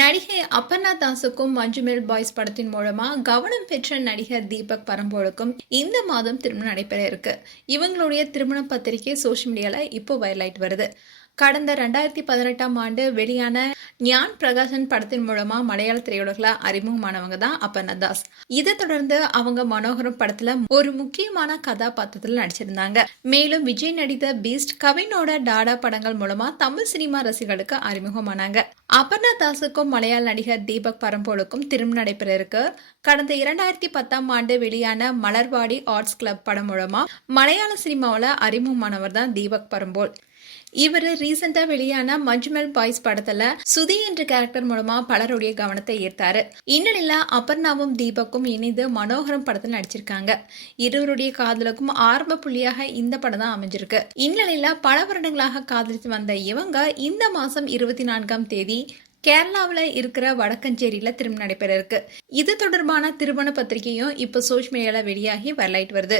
நடிகை அப்பர்ணா தாஸுக்கும் மஞ்சுமெல் பாய்ஸ் படத்தின் மூலமா கவனம் பெற்ற நடிகர் தீபக் பரம்போலுக்கும் இந்த மாதம் திருமணம் நடைபெற இருக்கு. இவங்களுடைய திருமண பத்திரிகை சோசியல் மீடியால இப்போ வைரல் வருது. கடந்த ரெண்டாயிரத்தி பதினெட்டாம் ஆண்டு வெளியான ஞான் பிரகாசன் படத்தின் மூலமா மலையாள திரையுலகில் அறிமுகமானவங்க தான் அப்பர்ணா தாஸ். இதை தொடர்ந்து அவங்க மனோகரம் படத்துல ஒரு முக்கியமான கதாபாத்திரத்தில் நடிச்சிருந்தாங்க. மேலும் விஜய் நடித்த பீஸ்ட் கவினோட டாடா படங்கள் மூலமா தமிழ் சினிமா ரசிகர்களுக்கு அறிமுகமானாங்க. அபர்ணா தாஸுக்கும் மலையாள நடிகர் தீபக் பரம்போலுக்கும் திருமணம் நடைபெற இருக்கு. கடந்த இரண்டாயிரத்தி பத்தாம் ஆண்டு வெளியான மலர்வாடி ஆர்ட்ஸ் கிளப் படம் மூலமா மலையாள சினிமாவில் அறிமுகமானவர் தான் தீபக் பரம்போல். இவர் ரீசெண்டா வெளியான மஜ்மெல் பாய்ஸ் படத்துல சுதி என்ற கேரக்டர் மூலமா பலருடைய கவனத்தை ஈர்த்தாரு. இந்நிலையில அபர்ணாவும் தீபக்கும் இணைந்து மனோகரம் படத்தில் நடிச்சிருக்காங்க. இருவருடைய காதலுக்கும் ஆரம்ப புள்ளியாக இந்த படம் தான் அமைஞ்சிருக்கு. இந்நிலையில பல வருடங்களாக காதலித்து வந்த இவங்க இந்த மாசம் இருபத்தி நான்காம் தேதி கேரளாவில் இருக்கிற வடக்கஞ்சேரியில் திருமணம் நடைபெற இருக்கு. இது தொடர்பான திருமண பத்திரிகையும் இப்போ சோஷியல் மீடியாவில் வெளியாகி வரலாயிட்டு வருது.